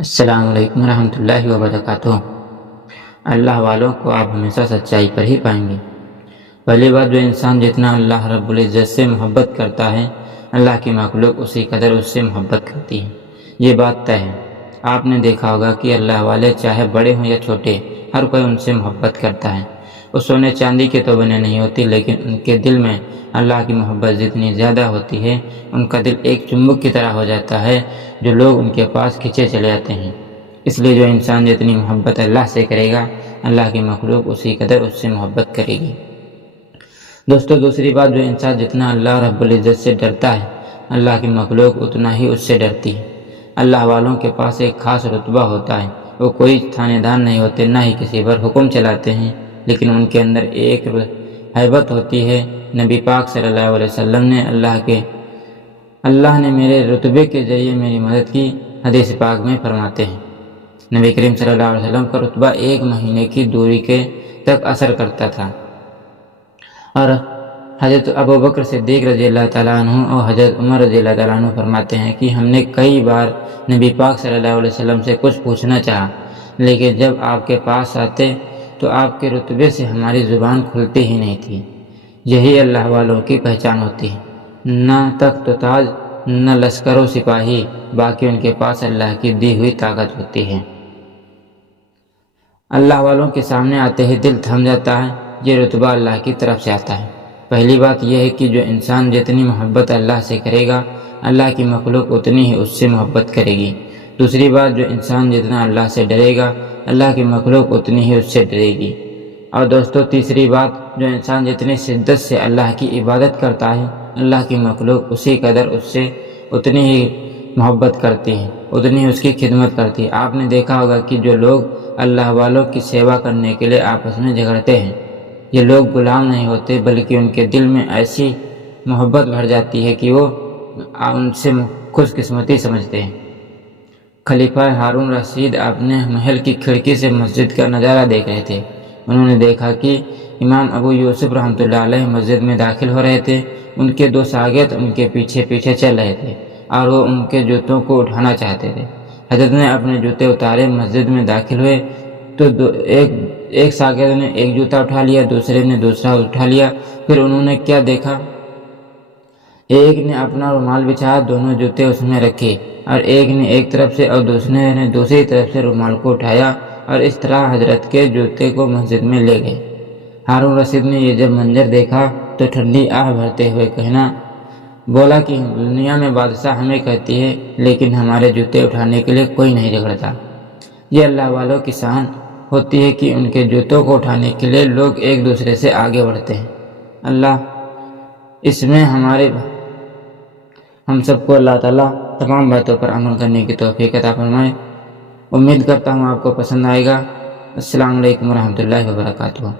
السلام علیکم ورحمۃ اللہ وبرکاتہ۔ اللہ والوں کو آپ ہمیشہ سچائی پر ہی پائیں گے۔ پہلی بات، جو انسان جتنا اللہ رب العزت سے محبت کرتا ہے، اللہ کی مخلوق اسی قدر اس سے محبت کرتی ہے۔ یہ بات طے ہے۔ آپ نے دیکھا ہوگا کہ اللہ والے چاہے بڑے ہوں یا چھوٹے، ہر کوئی ان سے محبت کرتا ہے۔ وہ سونے چاندی کے تو بنے نہیں ہوتی، لیکن ان کے دل میں اللہ کی محبت جتنی زیادہ ہوتی ہے، ان کا دل ایک چمبک کی طرح ہو جاتا ہے جو لوگ ان کے پاس کھینچے چلے آتے ہیں۔ اس لیے جو انسان جتنی محبت اللہ سے کرے گا، اللہ کی مخلوق اسی قدر اس سے محبت کرے گی۔ دوستو، دوسری بات، جو انسان جتنا اللہ رب العزت سے ڈرتا ہے، اللہ کی مخلوق اتنا ہی اس سے ڈرتی ہے۔ اللہ والوں کے پاس ایک خاص رتبہ ہوتا ہے۔ وہ کوئی تھانے دان نہیں ہوتے، نہ ہی کسی پر حکم چلاتے ہیں، لیکن ان کے اندر ایک ہیبت ہوتی ہے۔ نبی پاک صلی اللہ علیہ وسلم نے اللہ نے میرے رتبے کے ذریعے میری مدد کی، حدیث پاک میں فرماتے ہیں۔ نبی کریم صلی اللہ علیہ وسلم کا رتبہ 1 مہینے کی دوری کے تک اثر کرتا تھا، اور حضرت ابوبکر صدیق رضی اللہ تعالیٰ عنہ اور حضرت عمر رضی اللہ تعالیٰ عنہ فرماتے ہیں کہ ہم نے کئی بار نبی پاک صلی اللہ علیہ وسلم سے کچھ پوچھنا چاہا، لیکن جب آپ کے پاس آتے تو آپ کے رتبے سے ہماری زبان کھلتی ہی نہیں تھی۔ یہی اللہ والوں کی پہچان ہوتی ہے۔ نہ تخت و تاج، نہ لشکر و سپاہی، باقی ان کے پاس اللہ کی دی ہوئی طاقت ہوتی ہے۔ اللہ والوں کے سامنے آتے ہی دل تھم جاتا ہے۔ یہ رتبہ اللہ کی طرف سے آتا ہے۔ پہلی بات یہ ہے کہ جو انسان جتنی محبت اللہ سے کرے گا، اللہ کی مخلوق اتنی ہی اس سے محبت کرے گی۔ دوسری بات، جو انسان جتنا اللہ سے ڈرے گا، اللہ کی مخلوق اتنی ہی اس سے ڈرے گی۔ اور دوستو، تیسری بات، جو انسان جتنی شدت سے اللہ کی عبادت کرتا ہے، اللہ کی مخلوق اسی قدر اس سے اتنی ہی محبت کرتی ہے، اتنی ہی اس کی خدمت کرتی ہے۔ آپ نے دیکھا ہوگا کہ جو لوگ اللہ والوں کی سیوا کرنے کے لیے آپس میں جھگڑتے ہیں، یہ لوگ غلام نہیں ہوتے، بلکہ ان کے دل میں ایسی محبت بھر جاتی ہے کہ وہ ان سے خوش قسمتی سمجھتے ہیں۔ خلیفہ ہارون رشید اپنے محل کی کھڑکی سے مسجد کا نظارہ دیکھ رہے تھے۔ انہوں نے دیکھا کہ امام ابو یوسف رحمۃ اللہ علیہ مسجد میں داخل ہو رہے تھے۔ ان کے 2 شاگرد ان کے پیچھے پیچھے چل رہے تھے اور وہ ان کے جوتوں کو اٹھانا چاہتے تھے۔ حضرت نے اپنے جوتے اتارے، مسجد میں داخل ہوئے تو ایک شاگرد نے ایک جوتا اٹھا لیا، دوسرے نے دوسرا اٹھا لیا۔ پھر انہوں نے کیا دیکھا، ایک نے اپنا رومال بچھایا، دونوں جوتے اس میں رکھے، اور ایک نے ایک طرف سے اور دوسرے نے دوسری طرف سے رومال کو اٹھایا، اور اس طرح حضرت کے جوتے کو مسجد میں لے گئے۔ ہارون رشید نے یہ جب منظر دیکھا تو ٹھنڈی آہ بھرتے ہوئے بولا کہ دنیا میں بادشاہ ہمیں کہتی ہے، لیکن ہمارے جوتے اٹھانے کے لیے کوئی نہیں جھگڑتا۔ یہ اللہ والوں کی شان ہوتی ہے کہ ان کے جوتوں کو اٹھانے کے لیے لوگ ایک دوسرے سے آگے بڑھتے ہیں۔ اللہ اس میں ہم سب کو اللہ تعالیٰ تمام باتوں پر عمل کرنے کی توفیق عطا فرمائے۔ امید کرتا ہوں آپ کو پسند آئے گا۔ السلام علیکم ورحمۃ اللہ وبرکاتہ۔